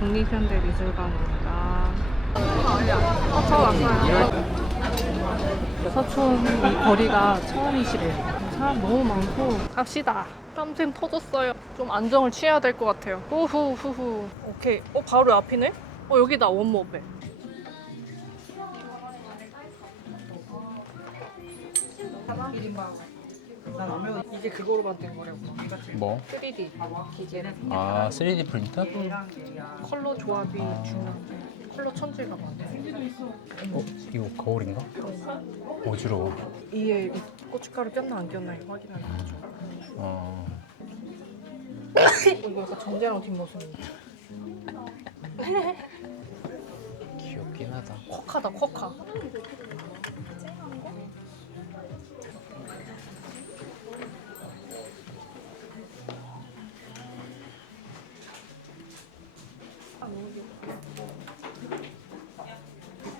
국립현대 미술관입니다. 아, 저 왔어요. 서촌 이 거리가 처음이시래요. 사람 너무 많고 갑시다. 땀샘 터졌어요. 좀 안정을 취해야 될 것 같아요. 후후 후후. 오케이. 어 바로 앞이네. 어 여기다 원모베. 이게 그거로 만든 거라고. 뭐? 3D 기계는 아 3D 프린터? 컬러 조합이 중요한데 컬러 천재가 많아. 어? 이거 거울인가? 어지러워 이에 이 고춧가루 꼈나 안 꼈나 이거 확인하는 거죠. 어... 어, 이거 약간 정재랑 뒷모습인데. 귀엽긴 하다 쿼카다 쿼카.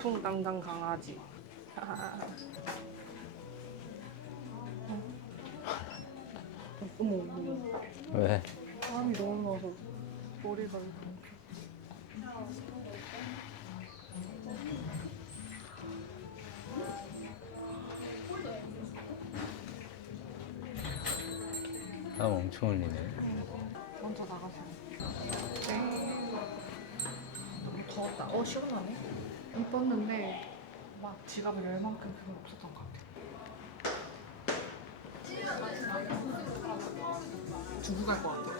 위풍당당 강아지. 어머 어머. 왜? 바람이 너무 나서 머리가. 땀 엄청 흘리네 먼저 나가세요. 네. 너무 더웠다. 어 시원하네. 이뻤는데 막 지갑을 열 만큼 별로 없었던 것 같아요. 두고 갈 것 같아요.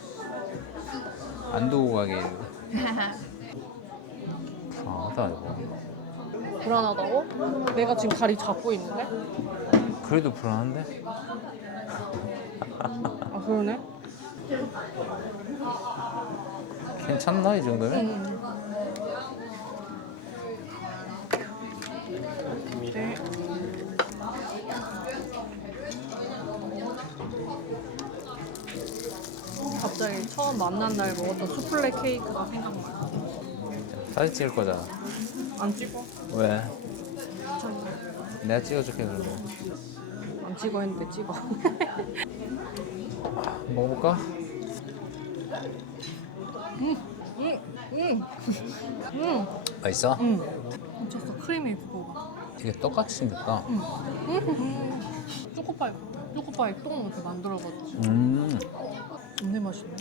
안 두고 가게 불안하다 이거 불안하다고? 내가 지금 다리 잡고 있는데? 그래도 불안한데? 아 그러네. 괜찮나 이 정도면? 응. 네. 갑자기 처음 만난 날 먹었던 수플레 케이크가 생각나요. 사진 찍을 거잖아 안 찍어? 왜? 내가 찍어줄게 그러면 안 찍어 했는데 찍어. 먹어볼까? 응, 응, 응, 맛있어? 응. 미쳤어. 크림이 그거가. 되게 똑같이 생겼다 응. 응. 초코파이, 초코파이 똥 이렇게 만들어가지고. 음 겁내 맛있네.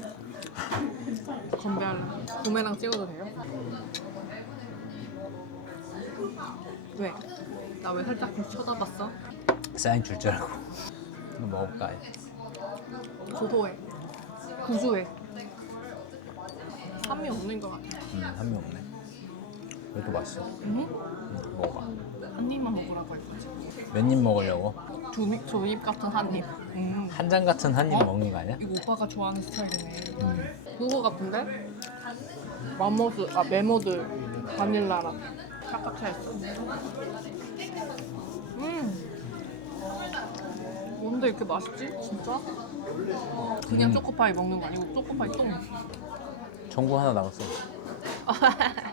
건배할래. 구매랑 찍어도 돼요? 왜? 나 왜 살짝 좀 쳐다봤어? 사인 줄 줄 알고 이거 먹어볼까? 고소해. 구수해. 산미 없는 것 같아. 음한 명 없네 그래도 맛있어 응? 음, 먹어봐 한 입만 먹으라고 할 거지. 몇 입 먹으려고? 두입 같은 한 입. 음. 한 잔 같은 한 입 어? 먹는 거 아니야? 이거 오빠가 좋아하는 스타일이네. 음. 그거 같은데? 맘모스, 아, 메모드 바닐라랑 했어. 음. 뭔데 이렇게 맛있지? 진짜? 그냥 음. 초코파이 먹는 거 아니고 초코파이 똥. 전구 하나 남았어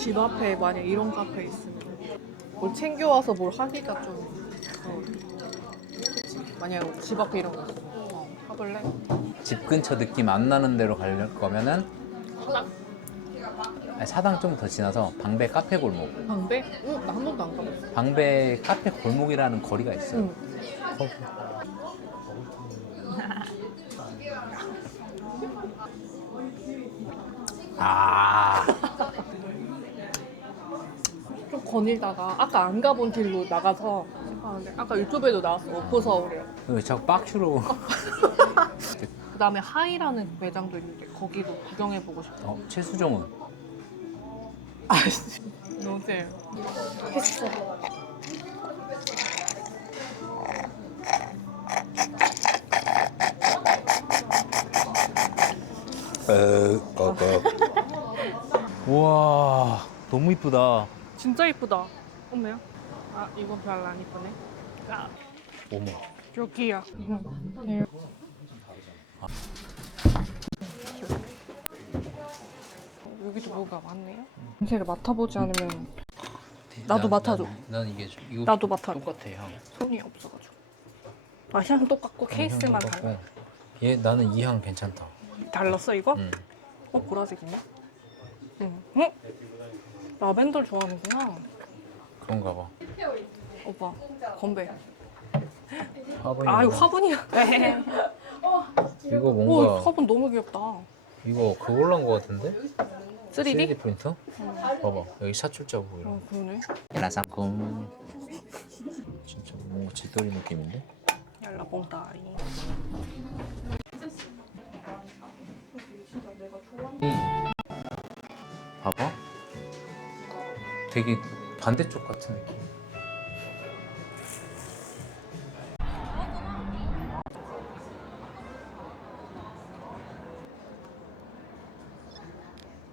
집 앞에 만약 이런 카페 있으면 뭘 챙겨와서 뭘 하기가 좀 어. 그치? 만약 집 앞에 이런 거 있으면 어, 가볼래? 집 근처 느낌 안 나는 데로 갈 거면은 사당? 아니, 사당 좀 더 지나서 방배 카페 골목 방배? 응, 나 한 번도 안 가봤어. 방배 카페 골목이라는 거리가 있어 요 응. 아좀 거닐다가 아까 안 가본 길로 나가서 하는데 아까 유튜브에도 나왔어 오프 서울이요. 왜 자꾸 빡큐로 그 다음에 하이라는 매장도 있는데 거기도 구경해보고 싶어. 어, 최수종은 아씨 세. 했어. 우와 너무 이쁘다 진짜 이쁘다. 어메요? 아 이건 별로 안 이쁘네. 아 어머 여기야. 네. 여기도 뭐가 많네요. 냄새를 맡아보지 않으면 나도 난- 맡아줘. 난, 난 이게 좀- 이거 나도 맡아줘. 똑같아 향 손이 없어가지고. 아 향 똑같고 케이스만 향 달라. 똑같고. 얘 나는 이 향 괜찮다. 달랐어 이거? 응. 어 보라색이네. 응. 응? 라벤더 좋아하는구나. 그런가 봐. 오빠 건배. 화분이 아 이거? 화분이야. 이거 오 뭔가 화분 너무 귀엽다. 이거 그걸로 한 거 같은데? 3D? 3D 프린터? 봐봐 여기 사출 자국 이런. 어 그러네. 라사콘. 진짜 뭔가 집돌이 느낌인데? 얄라봉다리. 봐 되게 반대쪽 같은 느낌.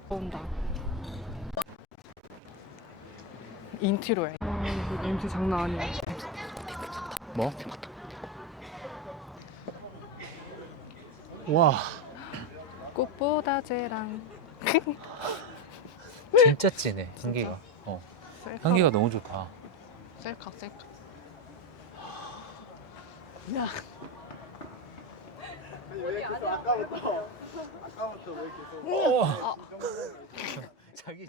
온다. 아, 이거 냄새 장난 아니야. 뭐? 와 꽃보다 쟤랑 진짜 진해 향기가. 어 셀카. 향기가 너무 좋다. 셀카 셀카. 야. 자기